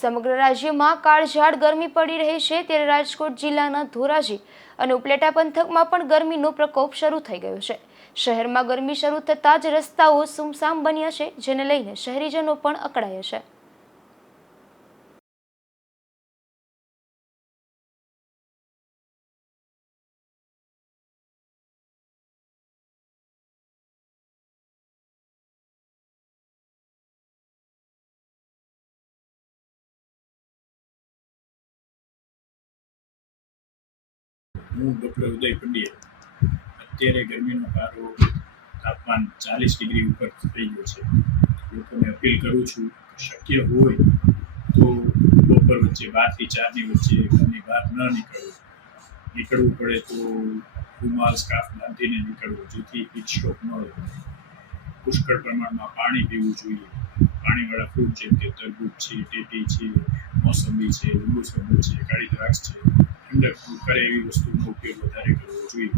સમગ્ર રાજ્યમાં કાળઝાળ ગરમી પડી રહી છે ત્યારે રાજકોટ જિલ્લાના ધોરાજી અને ઉપલેટા પંથકમાં પણ ગરમીનો પ્રકોપ શરૂ થઈ ગયો છે. શહેરમાં ગરમી શરૂ થતાં જ રસ્તાઓ સુમસામ બન્યા છે, જેને લઈને શહેરીજનો પણ અકળાયા છે. હું ડૉક્ટર ઉદય પંડ્યા અત્યારે ગરમીનો પારો તાપમાન ચાલીસ ડિગ્રી ઉપર થઈ ગયો છે. લોકોને અપીલ કરું છું શક્ય હોય તો બપોર વચ્ચે બારથી ચારની વચ્ચે ઘરની બહાર ન નીકળવું. નીકળવું પડે તો રૂમાલ સ્કાફ બાંધીને નીકળવું, જેથી હીટ સ્ટ્રોક ન રહે પુષ્કળ પ્રમાણમાં પાણી પીવું જોઈએ. પાણીવાળા ફ્રૂટ જેમ કે તરબૂચ છે, ટેટી છે, મોસંબી છે, લીંબુ શરબત છે, કાળી દ્રાક્ષ છે ઠંડક કરે એવી વસ્તુનો ઉપયોગ વધારે કરવો જોઈએ.